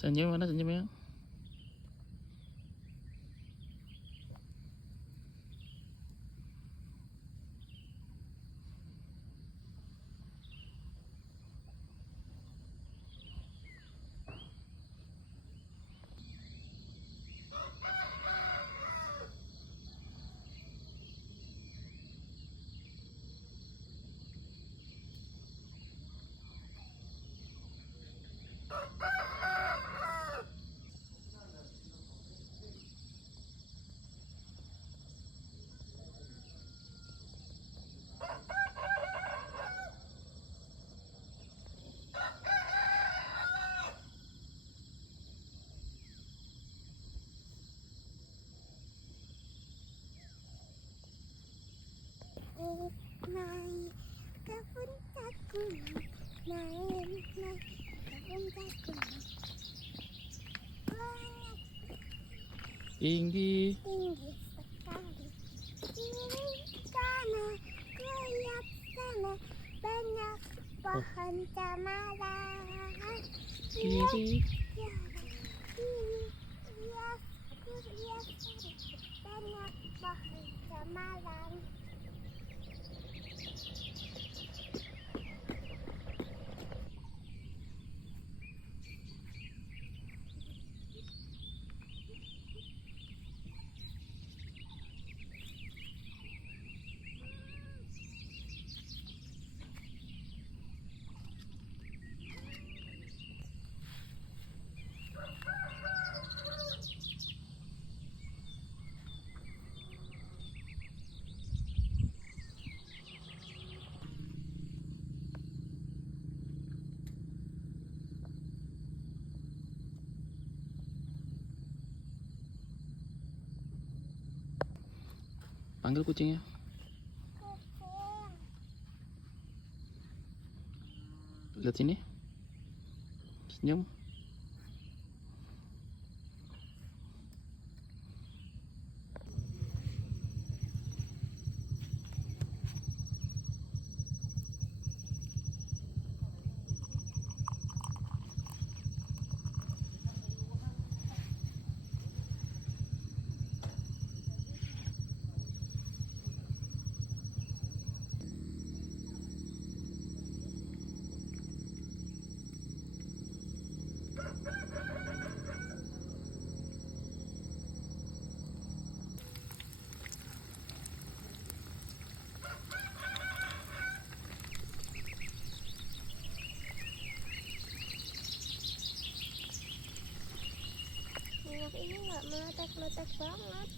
Senyum mana senyumnya? Naik ke puncak gunung, naik ke puncak gunung. Banyak Tinggi. tinggi sekali, kiri sana, lihat sana, banyak pohon cemara. Kiri. Kiri, lihat sana, banyak pohon cemara. Panggil kucingnya. Lihat sini. Senyum. Minyak ini nggak meletek-letek banget.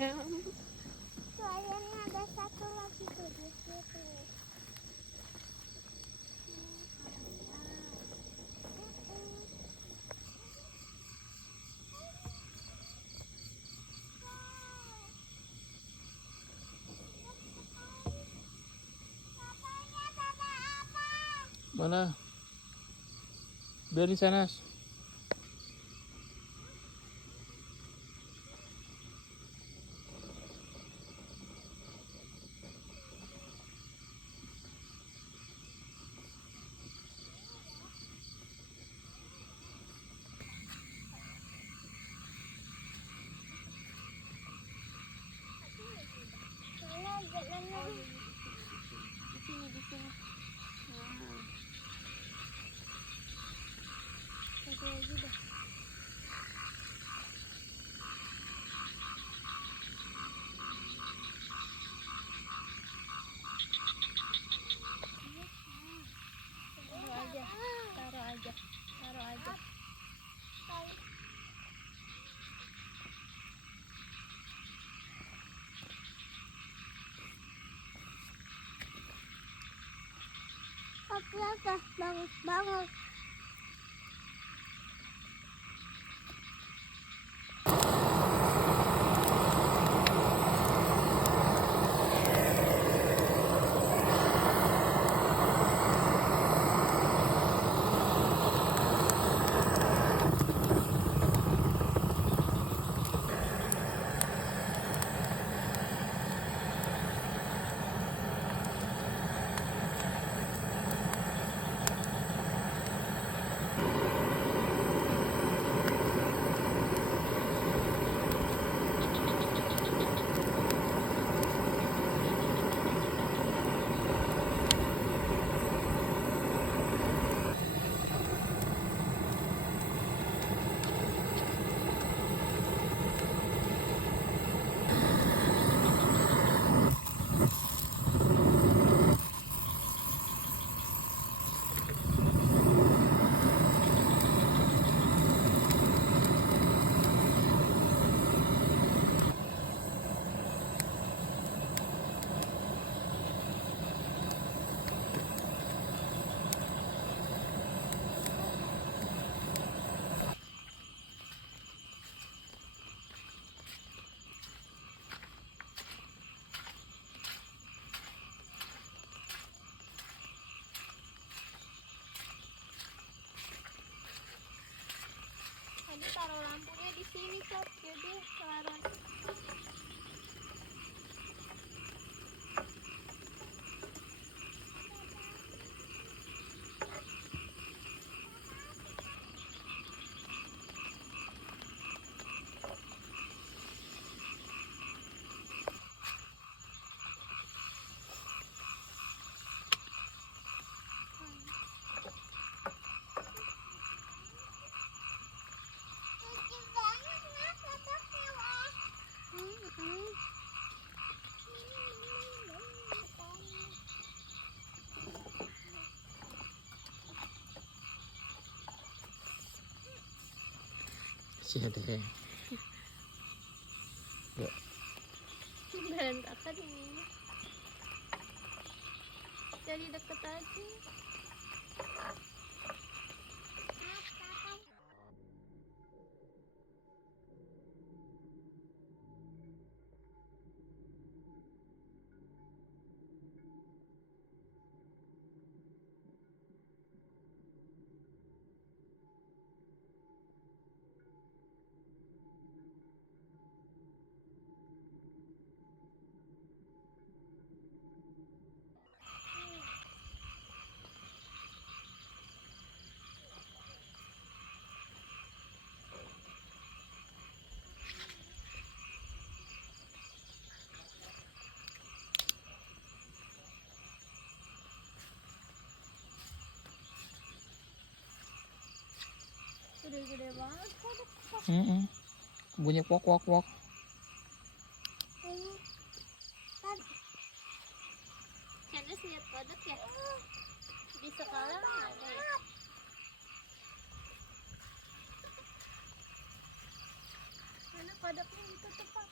Soalnya ada satu lagi tuh di situ. Mana? Biar di sana. Mana jalannya? Di sini. Nah, satu lagi dah. Taruh aja. Aku udah bangun. Tadi taruh lampunya di sini, Sob. Jadi kelaran. Lucu banget, Mas. Kodoknya, Wak. Sih deh. Berantakan ininya. Jadi deket aja. Gede-gede banget kodok. Bunyi wok wok wok. Ini kan Canes lihat kodok ya? Di sekolah ada ya? Mana kodoknya ditutup, Pak?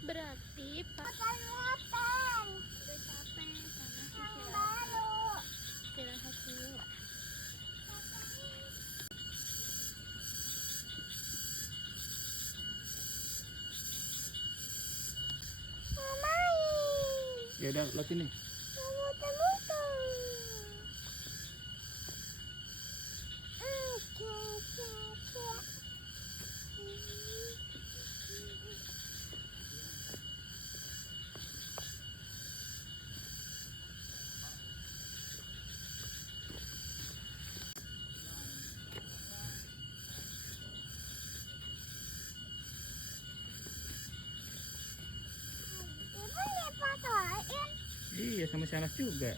Berarti Pak Motor. udah capek sana Yang baru. istirahat dulu. Mau main. Ya udah, lo sini. Mau muter-muter. Cek. Ibu difotoin. Iya, sama si Anas juga.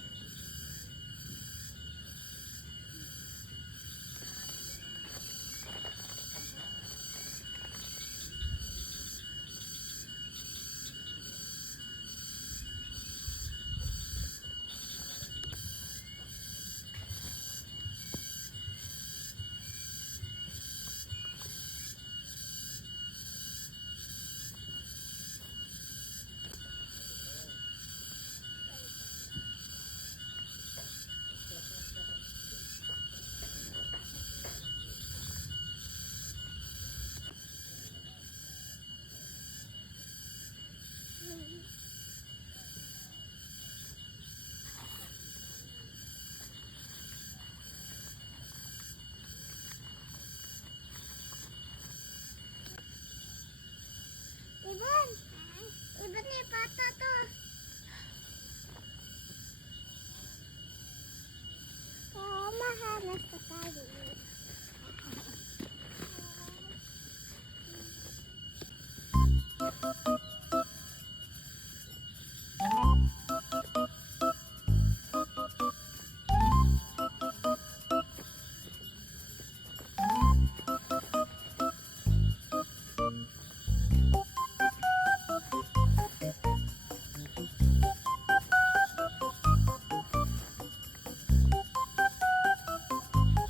Ibu nih foto tuh. Oh, mahal sekali.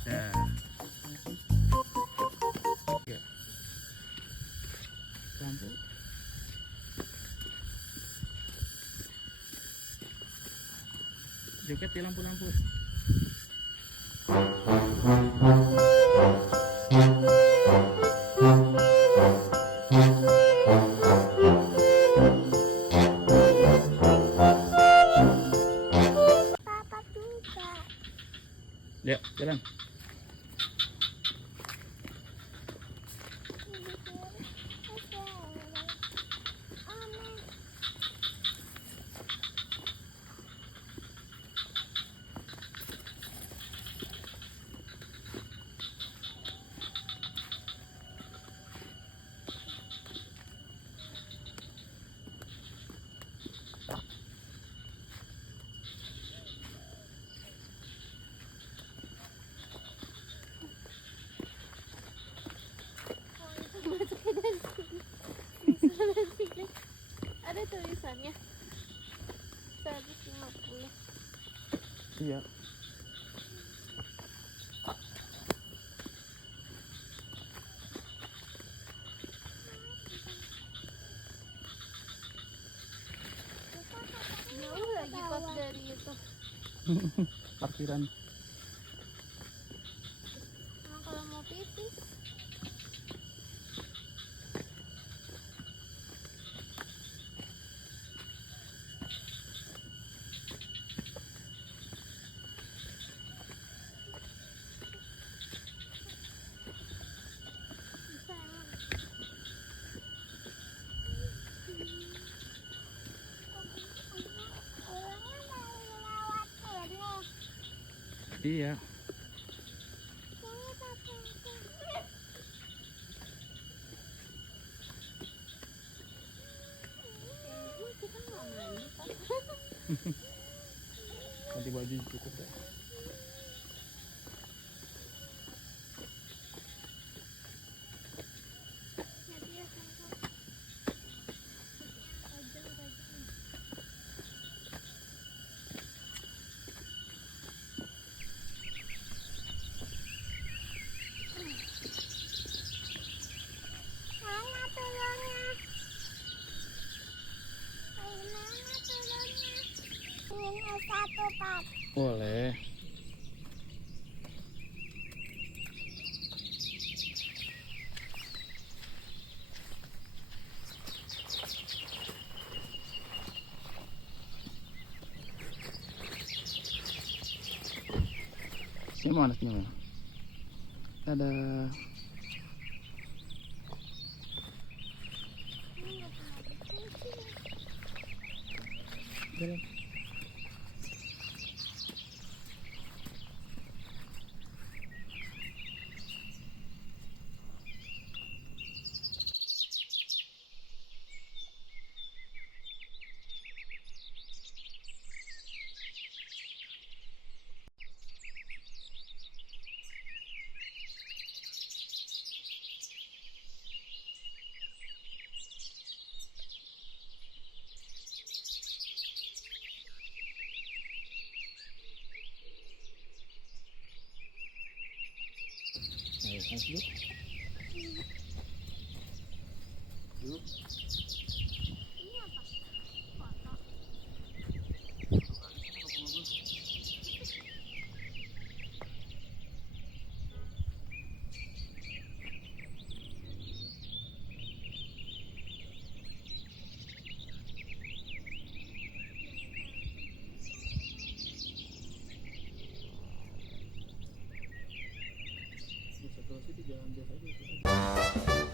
Dah. Ya. Lampu. Joget di lampu-lampu. Papa juga. Ya, jalan. Masuknya dari sini. Bisa dari sini. Ada tulisannya 150. Iya. Jauh lagi pas dari itu. Parkiran. Nah, kalau mau pipis Iya. Kita nggak mandi kan? Ganti baju cukup deh. Jadi ya kan kok. Rajin. Mana telurnya? Mana telurnya? Ingin satu, Pak. Boleh. Ini mana sini? Ada. Ini nggak pernah dicuci. Jalan. Ayo, masuk. Yuk. Ini apa? Foto. Bisa terus itu jalan biasa aja.